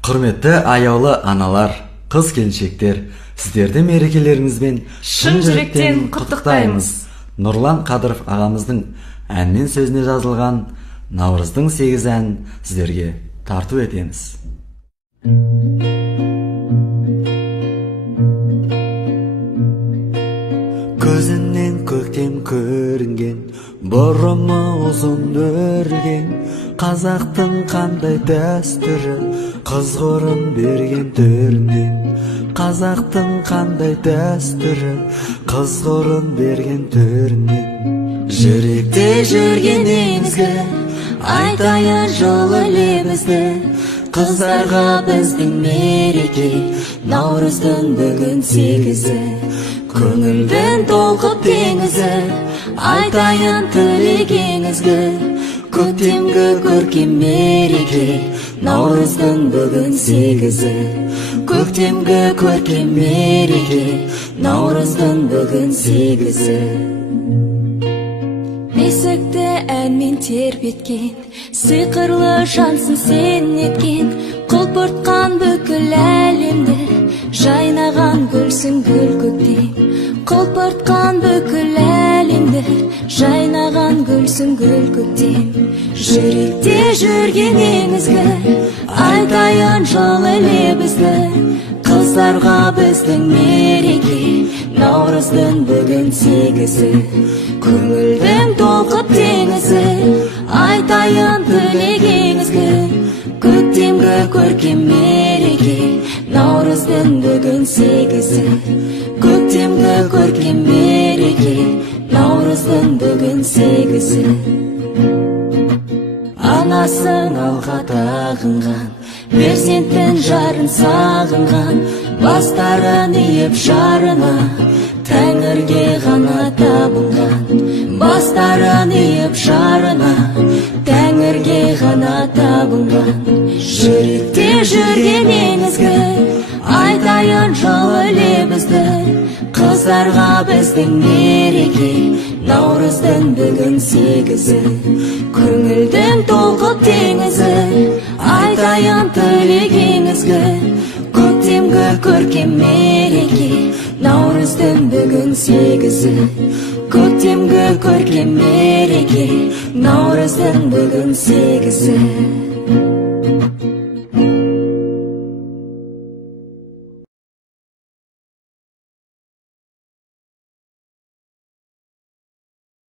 Құрметті аяулы аналар, қыз келіншектер, сіздерді мерекелеріңізбен шын жүректен құттықтаймыз. Нұрлан Қадыров ағамыздың әнмен сөзіне жазылған Наурыздың 8 ән сіздерге тарту етеміз. Көзінен көктем көрінген, бұрымы ұзын өрген, қазақтың қандай дәстүрі, қыз ғұрын берген төрінен. Қазақтың қандай дәстүрі, қыз ғұрын берген төрінен. Жүректе жүрген еңізгі, айтайын жолы лебізді, қыздарға біздің мереке, Наурыздың бүгін 8-і. Көңілдің толқып теңізі, айтайын тілегеңізгі, көктемгі көркем мереке, Наурыздың бүгін 8-і. Көктемгі көркем мереке, Наурыздың бүгін 8-і. Бесікті әнмен тербеткен, сиқырлы жансың сен еткен, құлпыртқан бүкіл әлемді, жайнаған гүлсің гүл көктем. Құлпыртқан бүкіл әлемді, жайнаған гүлсің гүл көктем. Жүректе жүрген еңізгі, айтайын жолы лебізді, қыздарға біздің мереке, Наурыздың бүгін 8-і. Көңілдің толқып теңізі, айтайын тілегеңізгі, көктемгі көркем мереке, Наурыздың бүгін 8-і. Көктемгі көркем мереке, Наурыздың бүгін 8-і. Анасың алға тағынған, перзенттің жарын сағынған, бастарын иіп жарына, Тәңірге ғана табынған. Бастарын иіп жарына, Тәңірге ғана табынған. Жүректе жүрген еңізгі, айтайын жолы лебізді, қыздарға біздің мереке, Наурыздың бүгін 8-і. Көңілдің толқып теңізі, айтайын тілегеңізгі, көктемгі көркем мереке, Наурыздың бүгін 8-і. Көктемгі көркем мереке, Наурыздың бүгін 8-і.